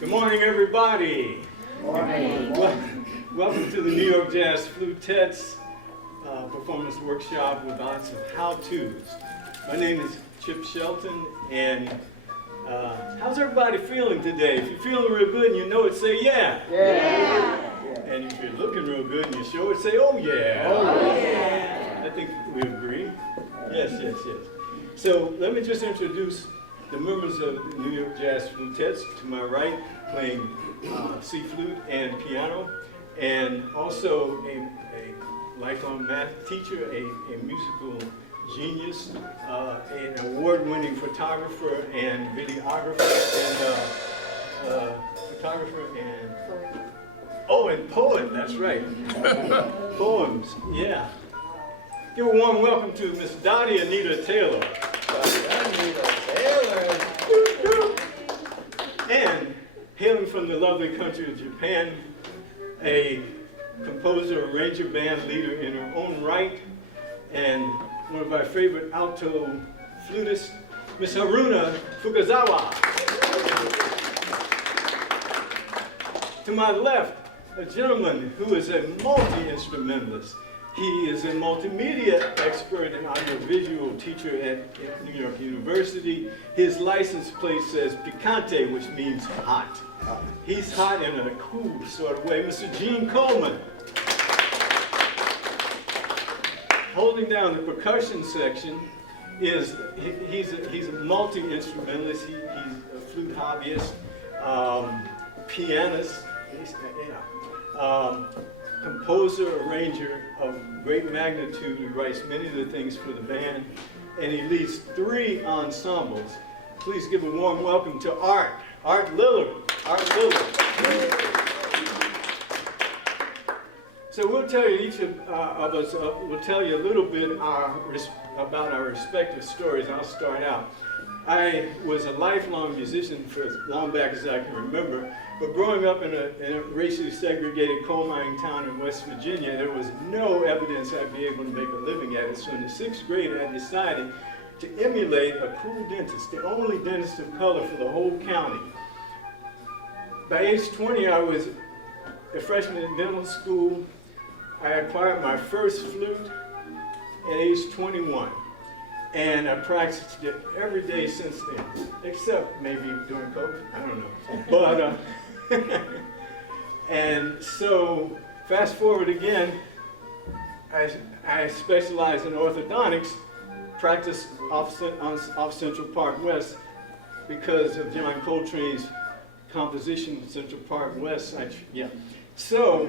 Good morning, everybody. Morning. Welcome to the New York Jazz Flutet's performance workshop with lots of how-tos. My name is Chip Shelton, and how's everybody feeling today? If you're feeling real good and you know it, say yeah. Yeah. And if you're looking real good and you show it, say oh yeah. Oh yeah. I think we agree. Yes, yes, yes. So let me just introduce the members of the New York Jazz Flutets. To my right, playing C flute and piano, and also a lifelong math teacher, a musical genius, an award-winning photographer and videographer, and poet. That's right. Poems. Yeah. Give a warm welcome to Miss Dottie Anita Taylor. And hailing from the lovely country of Japan, a composer, arranger, band leader in her own right, and one of our favorite alto flutists, Miss Haruna Fukazawa. To my left, a gentleman who is a multi-instrumentalist. He is a multimedia expert and audiovisual teacher at New York University. His license plate says picante, which means hot. He's hot in a cool sort of way. Mr. Gene Coleman. Holding down the percussion section is, he's a multi-instrumentalist. He's a flute hobbyist, pianist, composer, arranger of great magnitude. He writes many of the things for the band, and he leads 3 ensembles. Please give a warm welcome to Art Lillard. So we'll tell you, each of us will tell you a little bit about our respective stories. I'll start out. I was a lifelong musician for as long back as I can remember, but growing up in a racially segregated coal mining town in West Virginia, there was no evidence I'd be able to make a living at it. So in the 6th grade, I decided to emulate a cool dentist, the only dentist of color for the whole county. By age 20, I was a freshman in dental school. I acquired my first flute at age 21. And I practiced it every day since then, except maybe during COVID, I don't know. But, and so fast forward again, I specialized in orthodontics, practiced off Central Park West because of John Coltrane's composition, Central Park West. So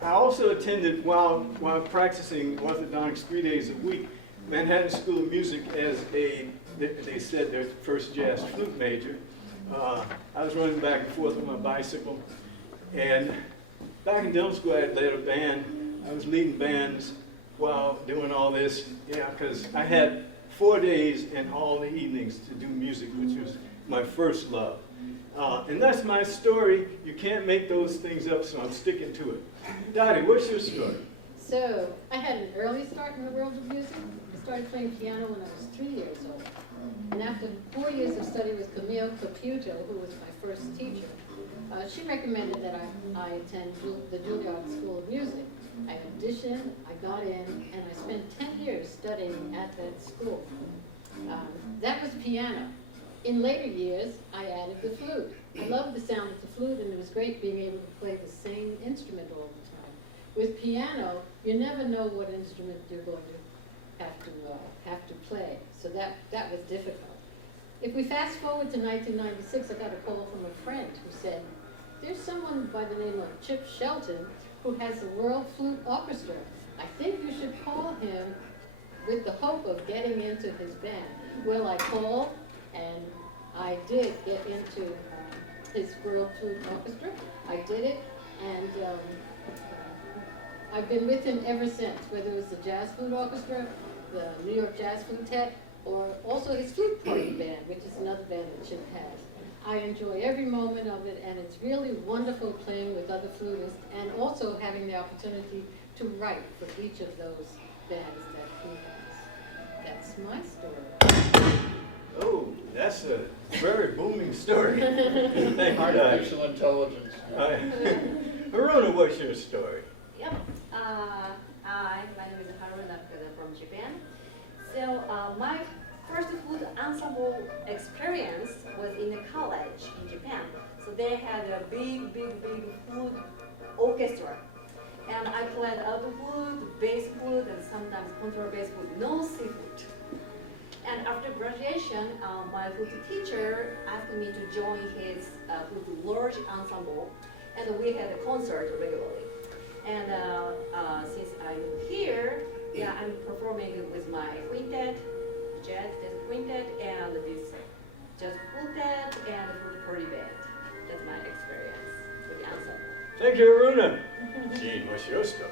I also attended, while practicing orthodontics 3 days a week, Manhattan School of Music as they said, their first jazz flute major. I was running back and forth on my bicycle. And back in dental school, I had led a band. I was leading bands while doing all this, because I had 4 days and all the evenings to do music, which was my first love. And that's my story. You can't make those things up, so I'm sticking to it. Dottie, what's your story? So, I had an early start in the world of music. I started playing piano when I was 3 years old. And after 4 years of study with Camille Caputo, who was my first teacher, she recommended that I attend the Juilliard School of Music. I auditioned, I got in, and I spent 10 years studying at that school. That was piano. In later years, I added the flute. I loved the sound of the flute, and it was great being able to play the same instrument all the time. With piano, you never know what instrument you're going to have to play, so that was difficult. If we fast forward to 1996, I got a call from a friend who said, there's someone by the name of Chip Shelton who has a World Flute Orchestra. I think you should call him with the hope of getting into his band. Well, I called, and I did get into his World Flute Orchestra. I did it, and I've been with him ever since, whether it was the Jazz Flute Orchestra, the New York Jazz Flutet, or also his Flute Party Band, which is another band that Chip has. I enjoy every moment of it, and it's really wonderful playing with other flutists, and also having the opportunity to write for each of those bands that he has. That's my story. Oh, that's that's a very booming story. Thank you, Dottie. Artificial intelligence. Haruna, what's your story? Yep. Hi, my name is Haruna. I'm from Japan. So my first flute ensemble experience was in a college in Japan. So they had a big flute orchestra. And I played alto flute, bass flute, and sometimes contrabass flute, no C flute. And after graduation, my flute teacher asked me to join his flute large ensemble, and we had a concert regularly. And since I'm here, yeah, I'm performing with my quintet, jazz quintet, and this jazz flutet and flute party band. That's my experience with the ensemble. Thank you, Haruna. Gene, what's your story?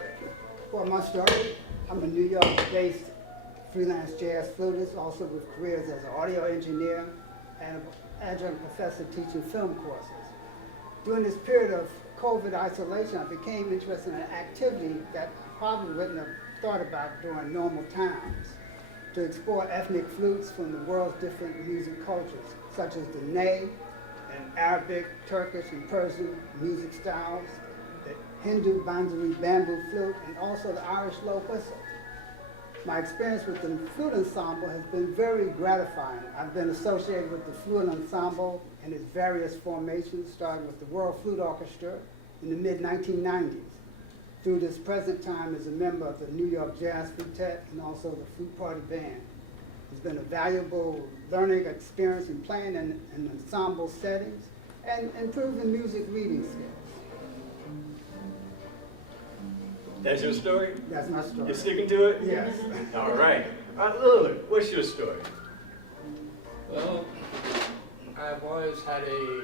Well, my story, I'm a New York-based freelance jazz flutist, also with careers as an audio engineer and an adjunct professor teaching film courses. During this period of COVID isolation, I became interested in an activity that I probably wouldn't have thought about during normal times, to explore ethnic flutes from the world's different music cultures, such as the ney and Arabic, Turkish, and Persian music styles, the Hindu Banjari bamboo flute, and also the Irish low whistle. My experience with the flute ensemble has been very gratifying. I've been associated with the flute ensemble in its various formations, starting with the World Flute Orchestra in the mid-1990s, through this present time as a member of the New York Jazz Flutet and also the Flute Party Band. It's been a valuable learning experience in playing in ensemble settings and improving music reading skills. That's your story? That's my story. You sticking to it? Yes. All right. Lillard, what's your story? Well, I've always had a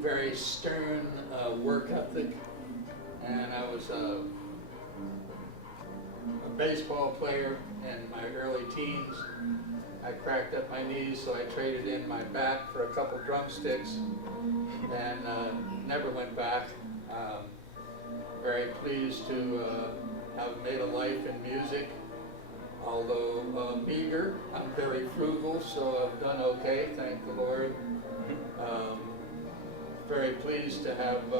very stern work ethic, and I was a baseball player in my early teens. I cracked up my knees, so I traded in my back for a couple drumsticks and never went back. Very pleased to have made a life in music, although meager. I'm very frugal, so I've done okay, thank the Lord. Very pleased to have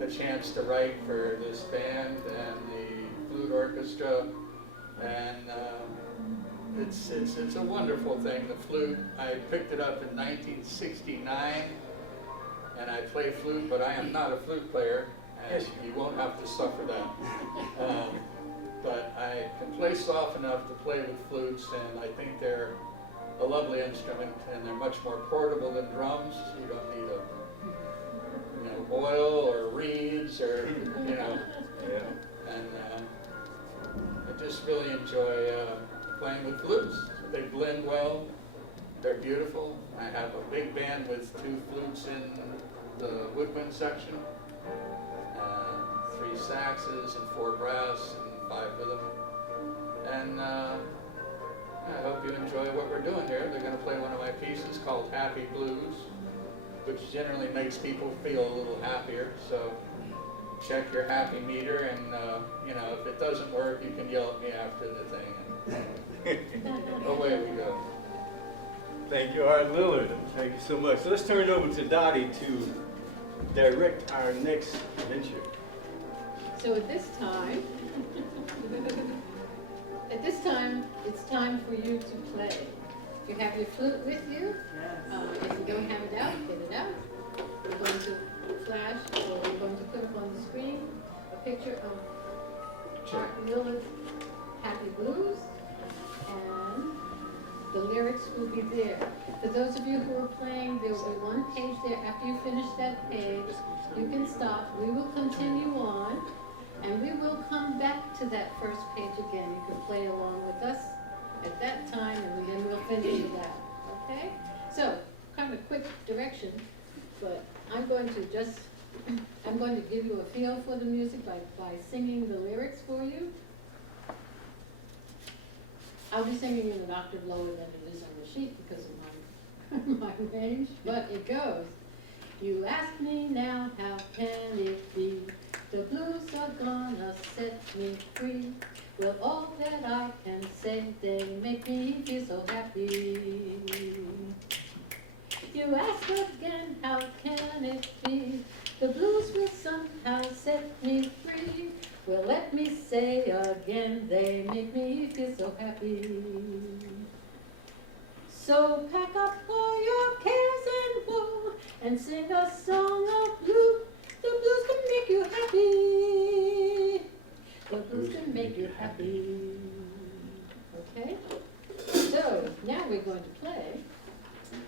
the chance to write for this band and the flute orchestra, and it's a wonderful thing, the flute. I picked it up in 1969, and I play flute, but I am not a flute player, and you won't have to suffer that. But I can play soft enough to play with flutes, and I think they're a lovely instrument, and they're much more portable than drums. You don't need a oil or reeds or Yeah. and I just really enjoy playing with flutes. They blend well, they're beautiful. I have a big band with 2 flutes in the woodwind section, 3 saxes and 4 brass and 5 rhythm. And I hope you enjoy what we're doing here. They're going to play one of my pieces called Happy Blues, which generally makes people feel a little happier. So check your happy meter, and if it doesn't work, you can yell at me after the thing. And away we go. Thank you, Art Lillard. Thank you so much. So let's turn it over to Dottie to direct our next venture. So at this time, it's time for you to play. You have your flute with you. If you don't have it out, get it out. We're going to flash, or we're going to put up on the screen a picture of Art Lillard's Happy Blues, and the lyrics will be there. For those of you who are playing, there will be one page there. After you finish that page, you can stop. We will continue on, and we will come back to that first page again. You can play along with us at that time, and then we'll finish it out, okay? So, kind of quick direction, but I'm going to give you a feel for the music by singing the lyrics for you. I'll be singing in an octave lower than it is on the sheet because of my range, but it goes. You ask me now, how can it be The blues are gonna set me free. Well, all that I can say, they make me feel so happy. You ask again, how can it be? The blues will somehow set me free. Well, let me say again, they make me feel so happy. So pack up all your cares and woe and sing a song of blue. The blues can make you happy. The blues can make you happy. Okay? So now we're going to play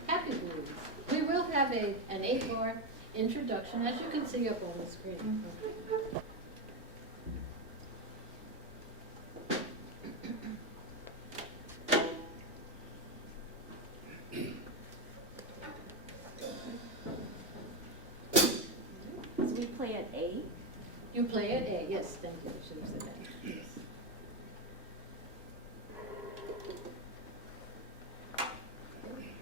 Happy Blues. We will have an 8-bar introduction, as you can see up on the screen. So we play at A. You play at A, yes, thank you, I should have said that. Yes.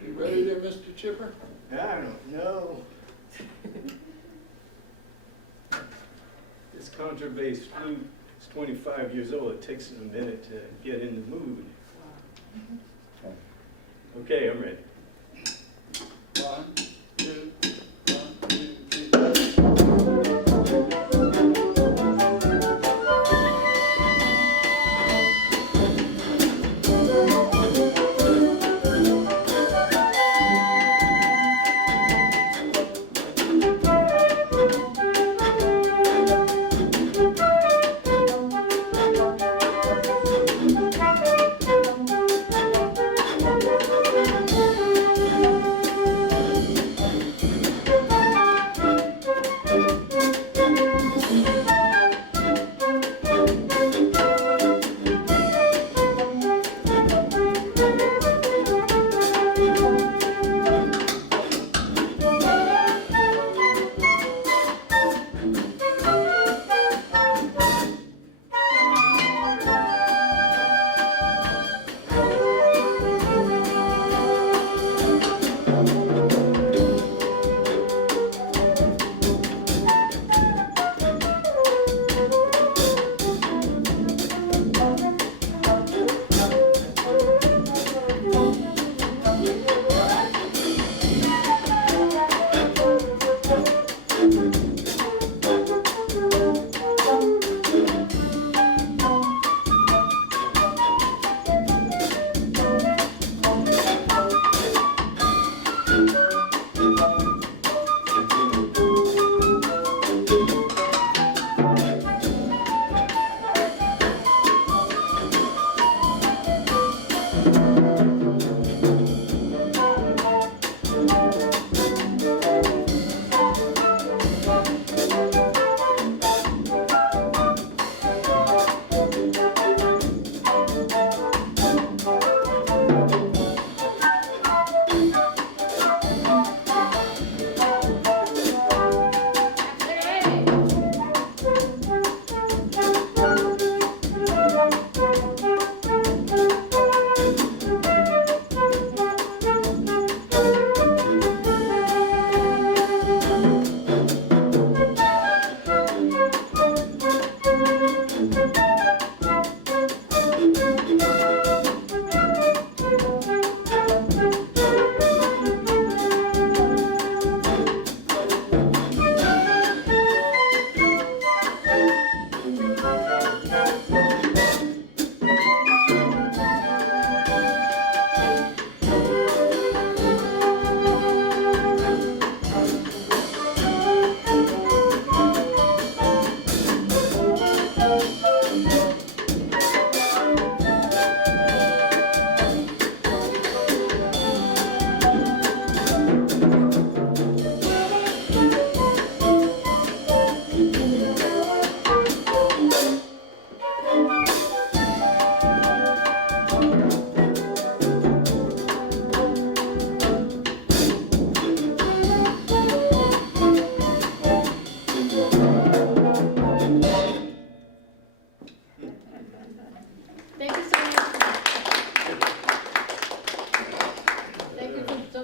You ready there, Mr. Chipper? I don't know. This contrabass flute is 25 years old. It takes a minute to get in the mood. Okay, I'm ready. 1, 2, 1,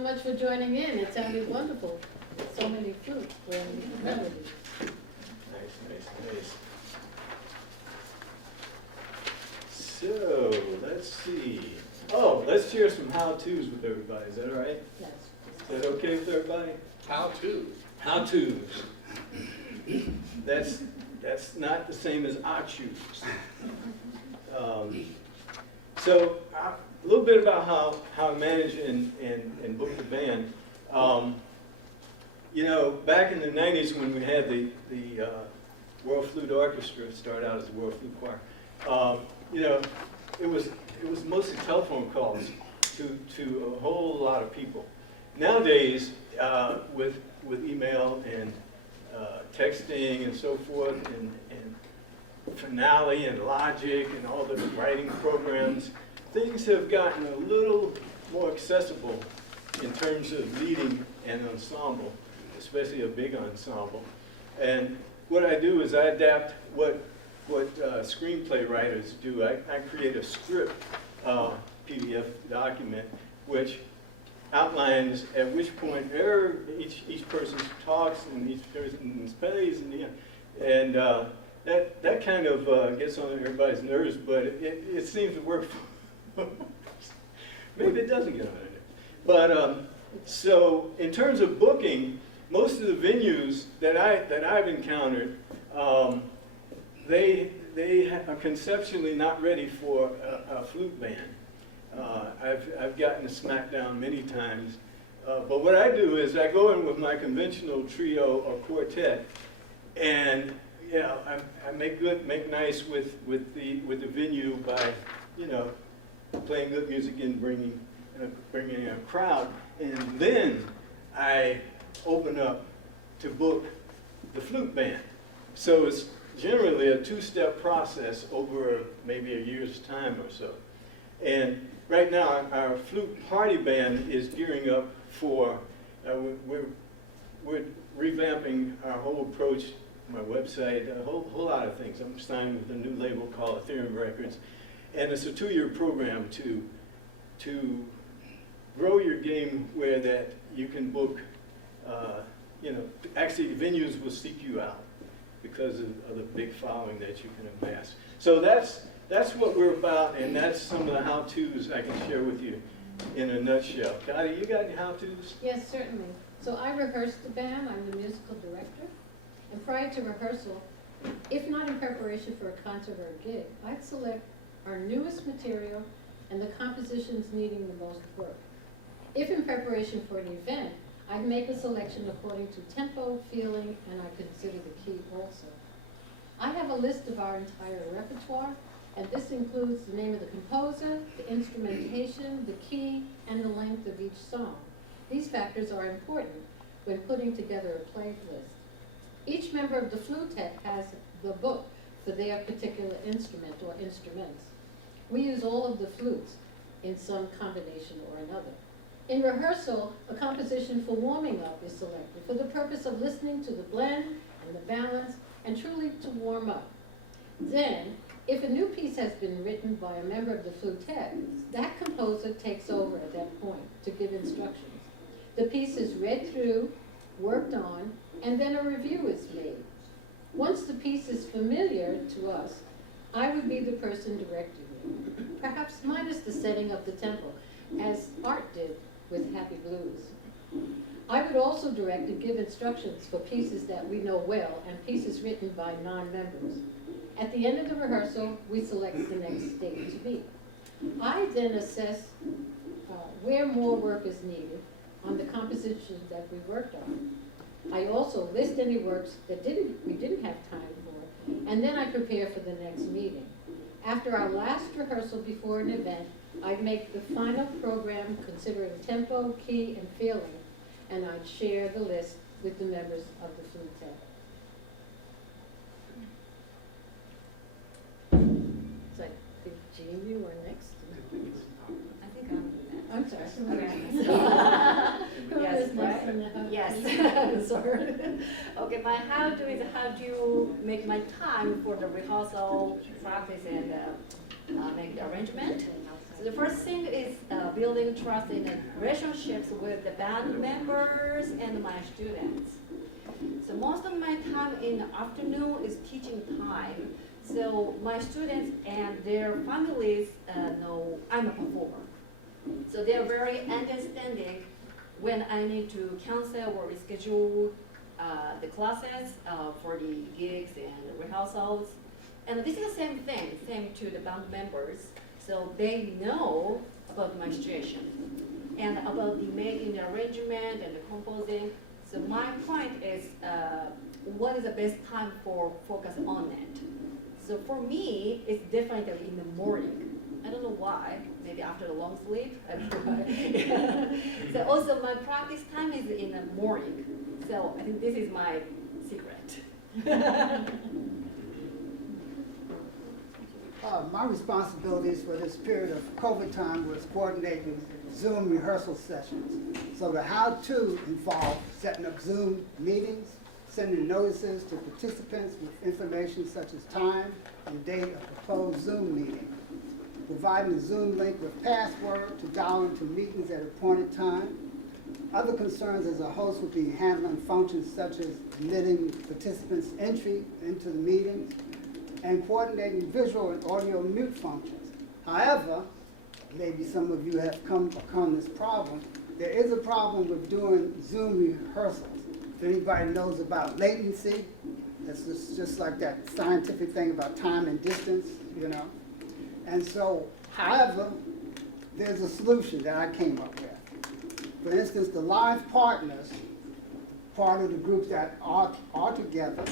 much for joining in. It sounded wonderful. So many flutes playing melodies. Nice. Nice. So, let's see. Oh, let's share some how-tos with everybody. Is that all right? Yes. Is that okay with everybody? How to? How-tos. That's not the same as I choose. So a little bit about how I manage and book the band. You know, back in the 90s when we had the World Flute Orchestra start out as the World Flute Choir, you know, it was mostly telephone calls to a whole lot of people. Nowadays, with email and texting and so forth, and Finale and Logic and all the writing programs, things have gotten a little more accessible in terms of leading an ensemble, especially a big ensemble. And what I do is I adapt what screenplay writers do. I create a script PDF document which outlines at which point each person talks and each person plays, and that kind of gets on everybody's nerves, but it seems to work for maybe it doesn't get on their nerves. But so in terms of booking, most of the venues that I've encountered, they are conceptually not ready for a flute band. I've gotten a smackdown many times, but what I do is I go in with my conventional trio or quartet, and I make nice with the venue by playing good music and bringing in a crowd, and then I open up to book the flute band. So it's generally a two-step process over maybe a year's time or so. And right now, our flute party band is gearing up for, we're revamping our whole approach, my website, a whole lot of things. I'm signed with a new label called Ethereum Records. And it's a 2-year program to grow your game where that you can book, actually venues will seek you out because of the big following that you can amass. So that's what we're about, and that's some of the how-tos I can share with you in a nutshell. Gotti, you got any how-tos? Yes, certainly. So I rehearse the band, I'm the musical director, and prior to rehearsal, if not in preparation for a concert or a gig, I'd select our newest material and the compositions needing the most work. If in preparation for an event, I'd make a selection according to tempo, feeling, and I consider the key also. I have a list of our entire repertoire, and this includes the name of the composer, the instrumentation, the key, and the length of each song. These factors are important when putting together a playlist. Each member of the Flutet has the book for their particular instrument or instruments. We use all of the flutes in some combination or another. In rehearsal, a composition for warming up is selected for the purpose of listening to the blend and the balance and truly to warm up. Then, if a new piece has been written by a member of the Flutet, that composer takes over at that point to give instructions. The piece is read through, worked on, and then a review is made. Once the piece is familiar to us, I would be the person directing it, perhaps minus the setting of the tempo, as Art did with Happy Blues. I would also direct and give instructions for pieces that we know well and pieces written by non-members. At the end of the rehearsal, we select the next date to be. I then assess where more work is needed on the compositions that we worked on. I also list any works that we didn't have time for, and then I prepare for the next meeting. After our last rehearsal before an event, I'd make the final program considering tempo, key, and feeling, and I'd share the list with the members of the Flutet. So I think, Jean, you were next. I think I'm I'm sorry. Okay. Who Yes, is next right? in the- Yes. Sorry. Okay, my how-to is how to make my time for the rehearsal, practice, and make the arrangement. So the first thing is building trust in the relationships with the band members and my students. So most of my time in the afternoon is teaching time. So my students and their families know I'm a performer. So they're very understanding when I need to cancel or reschedule the classes for the gigs and rehearsals. And this is the same thing, same to the band members. So they know about my situation and about the making the arrangement and the composing. So my point is, what is the best time for focus on it? So for me, it's definitely in the morning. I don't know why, maybe after a long sleep, I don't know why. So also my practice time is in the morning. So I think this is my secret. My responsibilities for this period of COVID time was coordinating Zoom rehearsal sessions. So the how-to involved setting up Zoom meetings, sending notices to participants with information such as time and date of proposed Zoom meeting, providing the Zoom link with password to dial into meetings at appointed time. Other concerns as a host would be handling functions such as admitting participants' entry into the meetings and coordinating visual and audio mute functions. However, maybe some of you have come upon this problem. There is a problem with doing Zoom rehearsals. If anybody knows about latency, that's just like that scientific thing about time and distance, you know. And so, however, there's a solution that I came up with. For instance, the live partners, part of the groups that are together,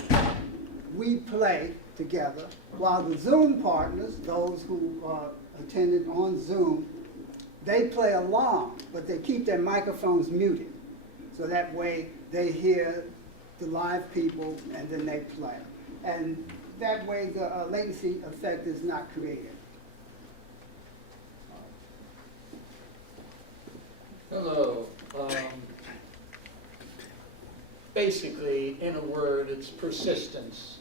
we play together, while the Zoom partners, those who are attended on Zoom, they play along, but they keep their microphones muted. So that way they hear the live people and then they play. And that way the latency effect is not created. Hello. Basically, in a word, it's persistence.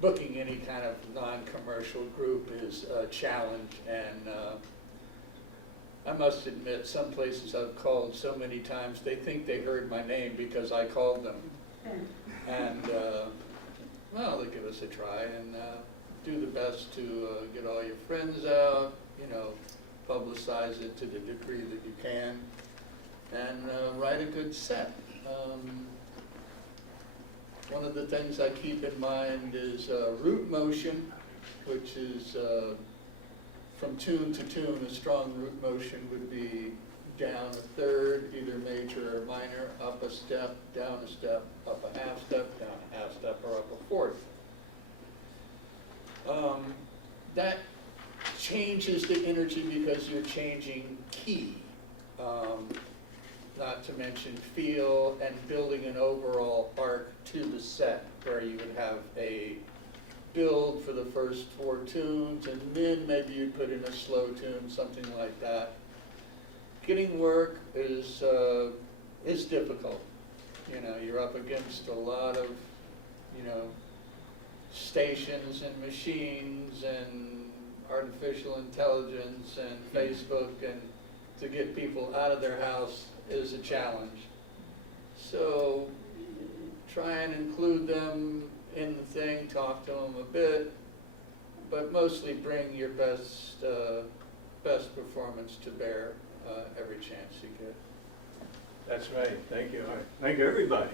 Booking any kind of non-commercial group is a challenge, and I must admit, some places I've called so many times, they think they heard my name because I called them. And, well, they give us a try and do the best to get all your friends out, you know, publicize it to the degree that you can, and write a good set. One of the things I keep in mind is root motion, which is from tune to tune. A strong root motion would be down a third, either major or minor, up a step, down a step, up a half step, down a half step, or up a fourth. That changes the energy because you're changing key. Not to mention feel and building an overall arc to the set where you would have a build for the first 4 tunes and then maybe you'd put in a slow tune, something like that. Getting work is difficult. You know, you're up against a lot of, you know, stations and machines and artificial intelligence and Facebook, and to get people out of their house is a challenge. So try and include them in the thing, talk to them a bit, but mostly bring your best performance to bear every chance you get. That's right. Thank you. Thank you, everybody.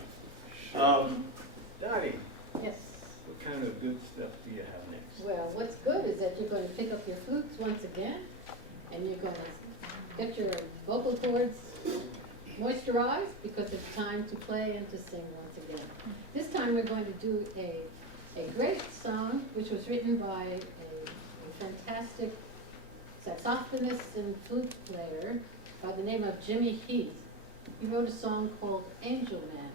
Dottie, Yes. what kind of good stuff do you have next? Well, what's good is that you're going to pick up your flutes once again, and you're going to get your vocal cords moisturized because it's time to play and to sing once again. This time we're going to do a great song which was written by a fantastic saxophonist and flute player by the name of Jimmy Heath. He wrote a song called Angel Man,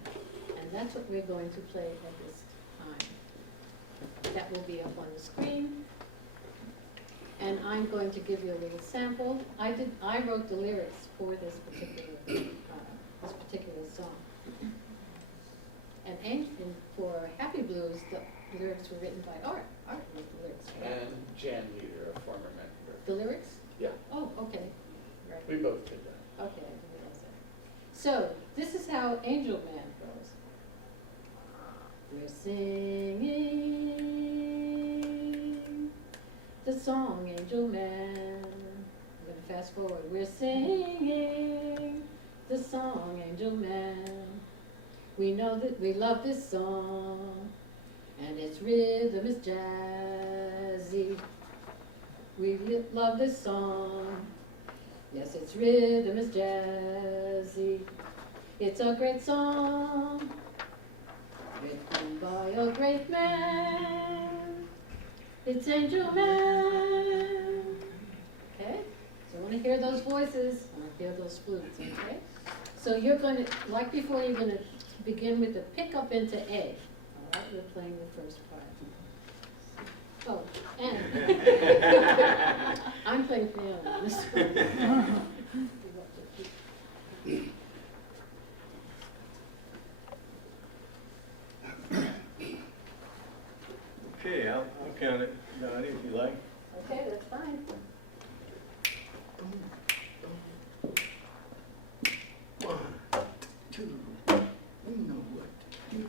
and that's what we're going to play at this time. That will be up on the screen. And I'm going to give you a little sample. I wrote the lyrics for this particular song. And for Happy Blues, the lyrics were written by Art. Art wrote the lyrics for that. And Jan Leader, a former mentor. The lyrics? Yeah, Oh, okay. Right. we both did that. Okay, I didn't realize that. So, This is how Angel Man goes. We're singing the song Angel Man. I'm going to fast forward. We're singing the song Angel Man. We know that we love this song, and its rhythm is jazzy. We love this song. Yes, its rhythm is jazzy. It's a great song, written by a great man. It's Angel Man. Okay? So I want to hear those voices. I want to hear those flutes, okay? So you're going to, like before, you're going to begin with the pickup into A. All right, we're playing the first part. Oh, and I'm playing piano on this one. Okay, I'll count it, Donnie, if you like. Okay, that's fine. One, two, uno, one, two.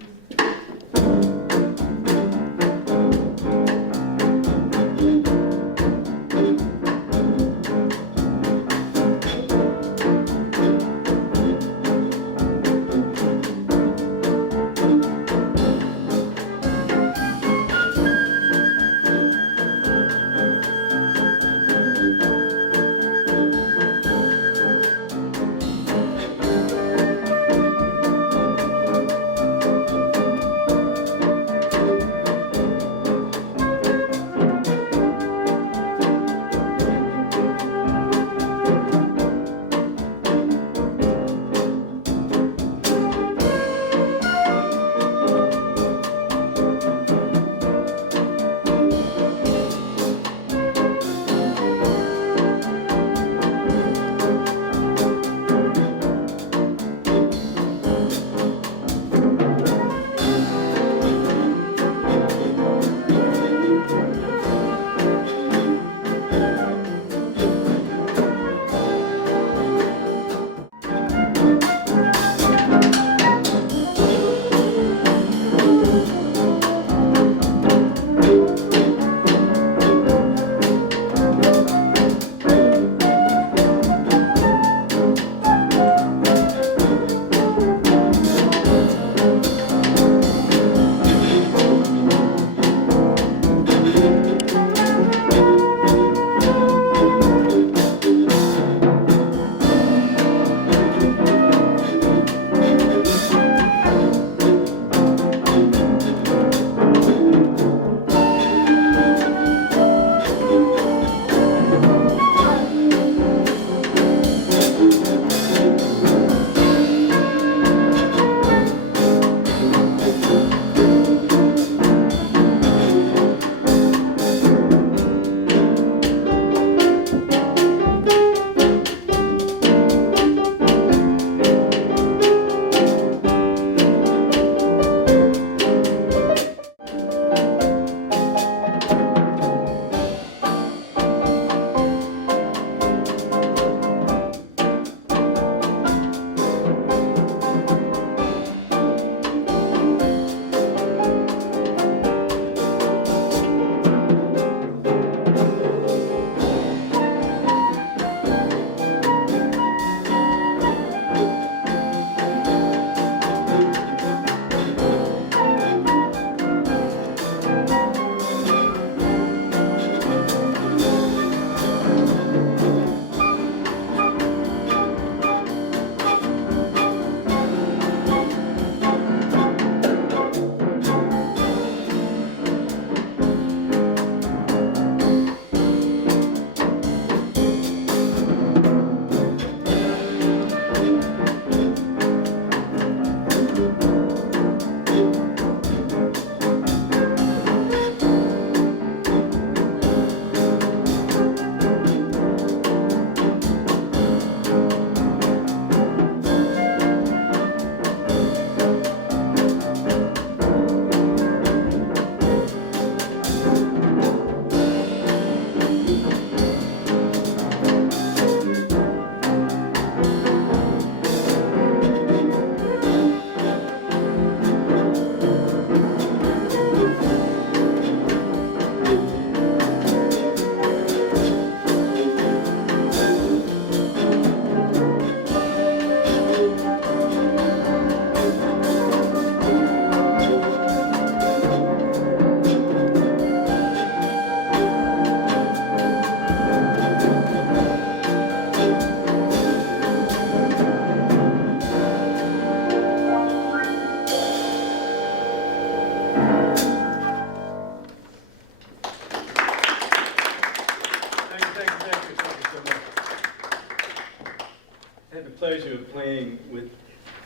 the pleasure of playing with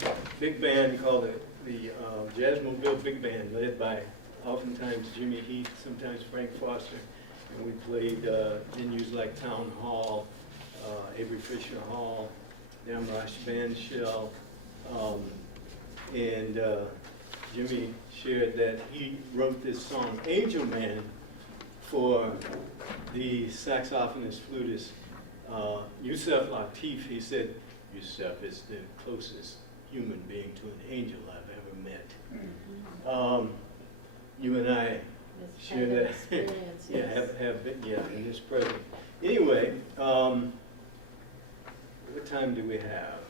a big band called the Jazzmobile Big Band, led by oftentimes Jimmy Heath, sometimes Frank Foster. And we played venues like Town Hall, Avery Fisher Hall, Damrosch Band Shell, and Jimmy shared that he wrote this song, Angel Man, for the saxophonist, flutist, Yusef Lateef. He said, Yusef is the closest human being to an angel I've ever met. You and I share that. Yeah, have been, yeah, in this present. Anyway, what time do we have?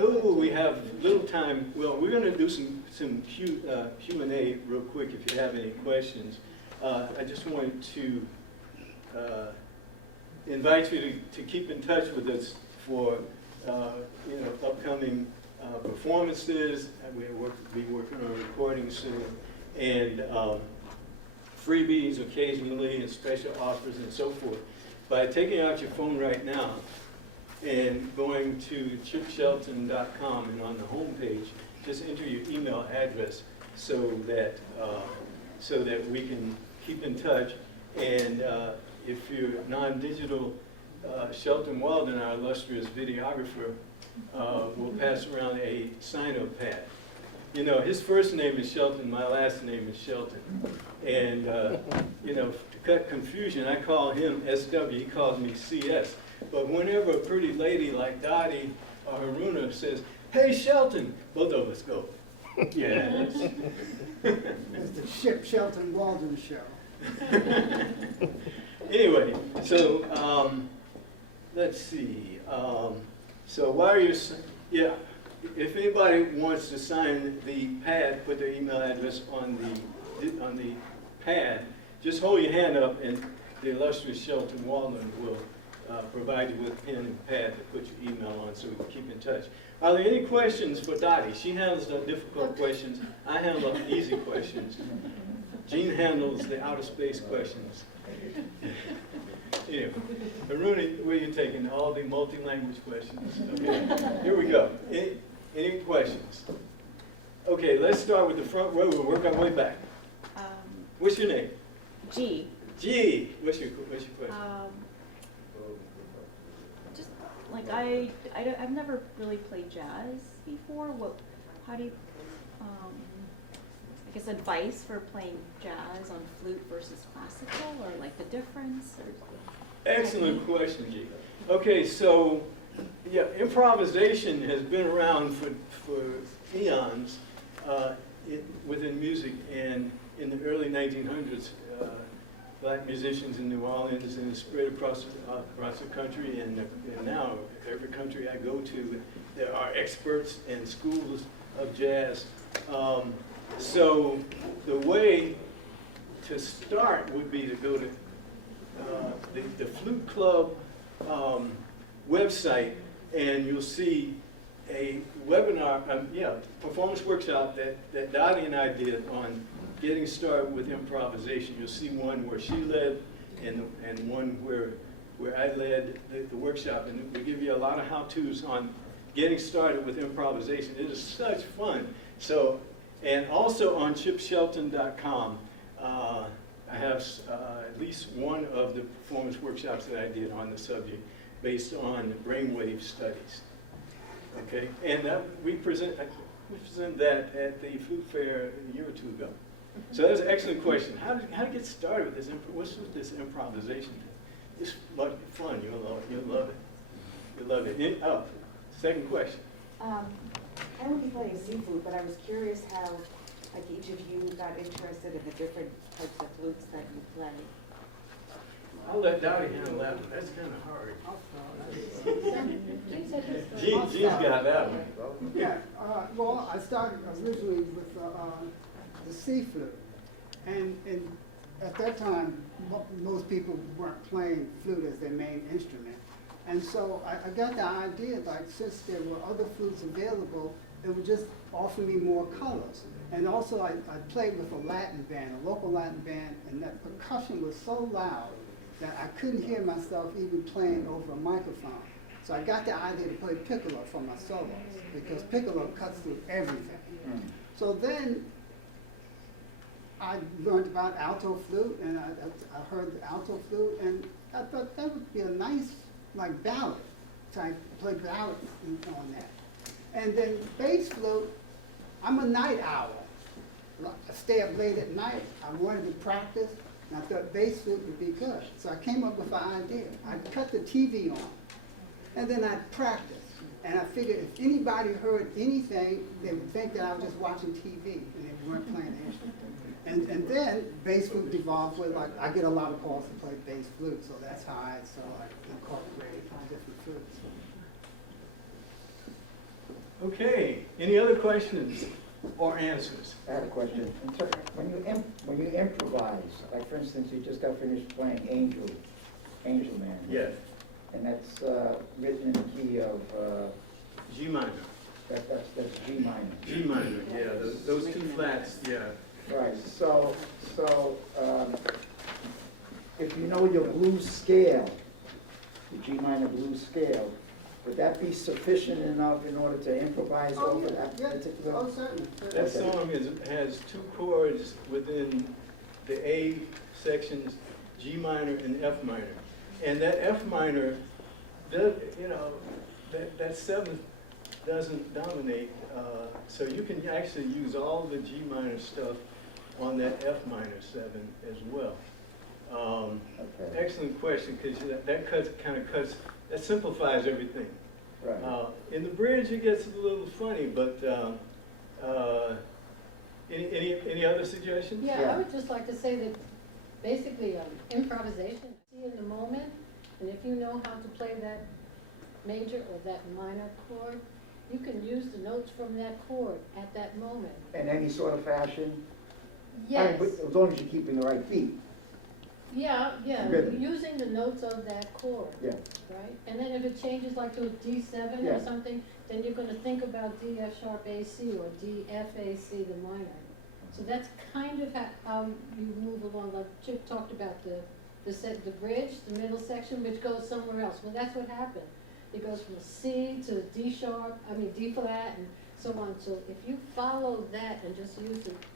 Oh, we have little time. Well, we're going to do some Q&A real quick if you have any questions. I just wanted to invite you to keep in touch with us for upcoming performances. We'll be working on recordings soon, and freebies occasionally, and special offers and so forth. By taking out your phone right now and going to chipshelton.com, and on the home page, just enter your email address so that we can keep in touch. And if you're non-digital, Shelton Walden, our illustrious videographer, will pass around a sign-up pad. You know, his first name is Shelton, my last name is Shelton. And, to cut confusion, I call him SW, he calls me CS. But whenever a pretty lady like Dottie or Haruna says, hey, Shelton, both of us go, yes. It's the Chip Shelton Walden show. Anyway, so let's see. So while you're, if anybody wants to sign the pad, put their email address on the pad, just hold your hand up and the illustrious Shelton Walden will provide you with a pen and pad to put your email on so we can keep in touch. Are there any questions for Dottie? She handles the difficult questions. I handle the easy questions. Jean handles the outer space questions. Anyway, Haruna, where are you taking all the multi-language questions? Okay, here we go. Any questions? Okay, let's start with the front row. We'll work our way back. What's your name? G. G. What's your question? Just like I've never really played jazz before. How do you, I guess advice for playing jazz on flute versus classical, or like the difference? Or Excellent question, G. Okay, so yeah, improvisation has been around for eons within music, and in the early 1900s, black musicians in New Orleans and spread across the country, and now every country I go to, there are experts and schools of jazz. So the way to start would be to go to the Flute Club website, and you'll see a webinar, performance workshop that Dottie and I did on getting started with improvisation. You'll see one where she led and one where I led the workshop, and we give you a lot of how-tos on getting started with improvisation. It is such fun. So, and also on chipshelton.com, I have at least one of the performance workshops that I did on the subject based on brainwave studies. Okay, and we present that at the Flute Fair a year or two ago. So that's an excellent question. How to get started with this? What's with this improvisation thing? It's fun. You'll love it. You'll love it. Second question. I won't be playing seafood, but I was curious how, like, each of you got interested in the different types of flutes that you play. I'll let Dottie handle that one. That's kind of hard. Gene's got that one. Yeah, well, I started originally with the C flute, and at that time, most people weren't playing flute as their main instrument. And so I got the idea, like, since there were other flutes available, it would just offer me more colors. And also I played with a Latin band, a local Latin band, and that percussion was so loud that I couldn't hear myself even playing over a microphone. So I got the idea to play piccolo for my solos because piccolo cuts through everything. So then I learned about alto flute, and I heard the alto flute, and I thought that would be a nice, like, ballad. So I played ballad on that. And then bass flute, I'm a night owl. I stay up late at night. I wanted to practice, and I thought bass flute would be good. So I came up with an idea. I cut the TV on, and then I practiced. And I figured if anybody heard anything, they would think that I was just watching TV, and they weren't playing the instrument. And then bass flute evolved with, like, I get a lot of calls to play bass flute, so that's how I sort of like incorporated different flutes. Okay, any other questions or answers? I have a question. When you improvise, like for instance, you just got finished playing Angel Man. Yes. And that's written in the key of, G minor. that's G minor. G minor, yeah, those two flats, yeah. Right, so if you know your blues scale, the G minor blues scale, would that be sufficient enough in order to improvise over that particular? Oh, certainly. That song has two chords within the A sections, G minor and F minor. And that F minor, that seventh doesn't dominate, so you can actually use all the G minor stuff on that F minor 7 as well. Okay. Excellent question, because that simplifies everything. Right. In the bridge, it gets a little funny, but any other suggestions? Yeah, I would just like to say that basically improvisation, see in the moment, and if you know how to play that major or that minor chord, you can use the notes from that chord at that moment. In any sort of fashion? Yes. But as long as you're keeping the right beat. Yeah, Rhythm. using the notes of that chord. Yeah. Right? And then if it changes like to a D7 Yeah. or something, then you're going to think about D F sharp AC or D F AC, the minor. So that's kind of how you move along. Like Chip talked about the bridge, the middle section, which goes somewhere else. Well, that's what happened. It goes from C to D flat, and so on. So if you follow that and just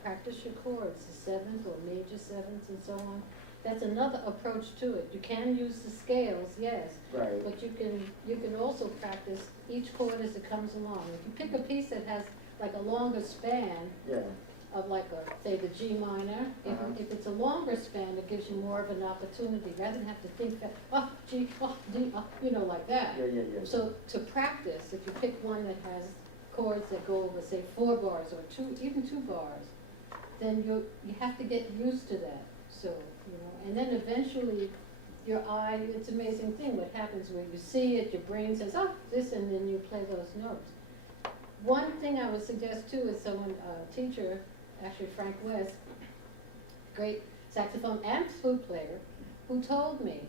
practice your chords, the seventh or major sevenths and so on, that's another approach to it. You can use the scales, yes, Right. but you can also practice each chord as it comes along. If you pick a piece that has like a longer span Yeah. of like say the G minor, Uh-huh. if it's a longer span, it gives you more of an opportunity rather than have to think that G, D, like that. Yeah. So to practice, if you pick one that has chords that go over say 4 bars or even 2 bars, then you have to get used to that. So, and then eventually your eye, it's an amazing thing what happens where you see it, your brain says, this, and then you play those notes. One thing I would suggest too is a teacher, actually Frank West, great saxophone and flute player, who told me,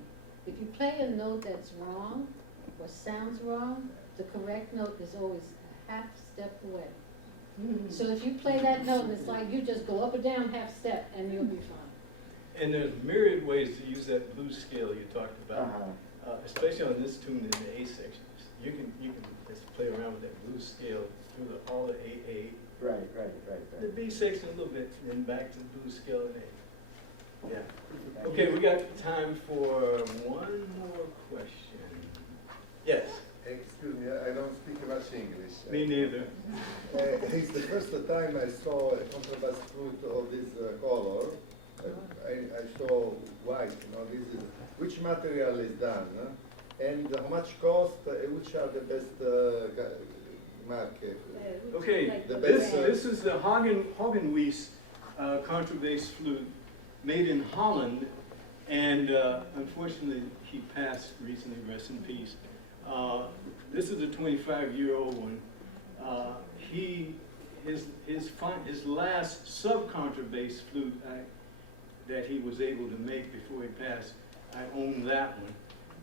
if you play a note that's wrong or sounds wrong, the correct note is always a half step away. So if you play that note and it's like you just go up or down half step and you'll be fine. And there's myriad ways to use that blues scale you talked about, Uh-huh. especially on this tune in the A sections. You can just play around with that blues scale through all the AA. Right. The B section a little bit, then back to the blues scale in A. Yeah. Okay, we got time for one more question. Yes. Excuse me, I don't speak much English. Me neither. It's the first time I saw a contrabass flute of this color. I saw white, this is, which material is done, and how much cost, which are the best market? Okay, The this best, is the Hagenwies contrabass flute made in Holland, and unfortunately he passed recently, rest in peace. This is a 25-year-old one. His last subcontrabass flute that he was able to make before he passed, I own that one.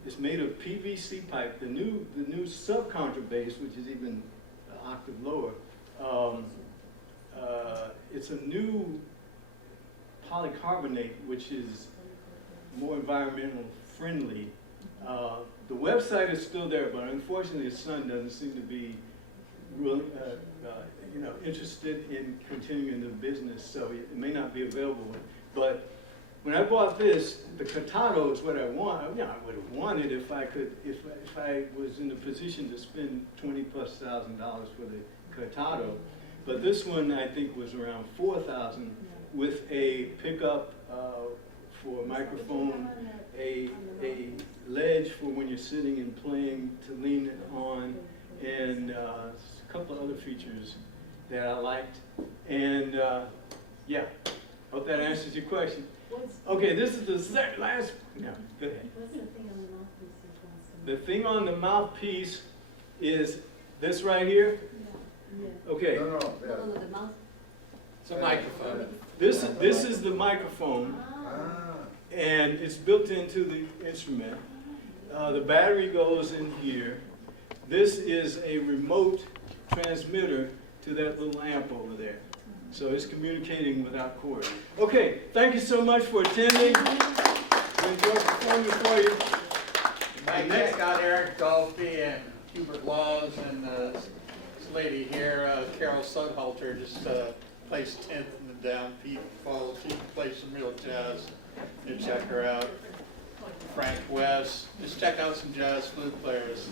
It's made of PVC pipe. The new subcontrabass, which is even an octave lower, it's a new polycarbonate, which is more environmental friendly. The website is still there, but unfortunately, his son doesn't seem to be real, interested in continuing the business, so it may not be available. But when I bought this, the Cantado is what I want. I would have wanted if I could, if I was in the position to spend $20,000+ for the Cantado. But this one I think was around $4,000 with a pickup for a microphone, a ledge for when you're sitting and playing to lean it on, and a couple of other features that I liked. And yeah, hope that answers your question. Okay, this is the last, no, go ahead. What's the thing on the mouthpiece you want to- The thing on the mouthpiece is this right here. Yeah. Okay, No, No, the mouth. It's a microphone. this is the microphone, and it's built into the instrument. The battery goes in here. This is a remote transmitter to that little amp over there. So it's communicating without cords. Okay, thank you so much for attending. We enjoyed performing for you. Mike, next got Eric Dolphy and Hubert Laws and this lady here, Carol Sudhalter, just placed 10th in the downbeat fall. She plays some real jazz. You check her out. Frank West. Just check out some jazz flute players.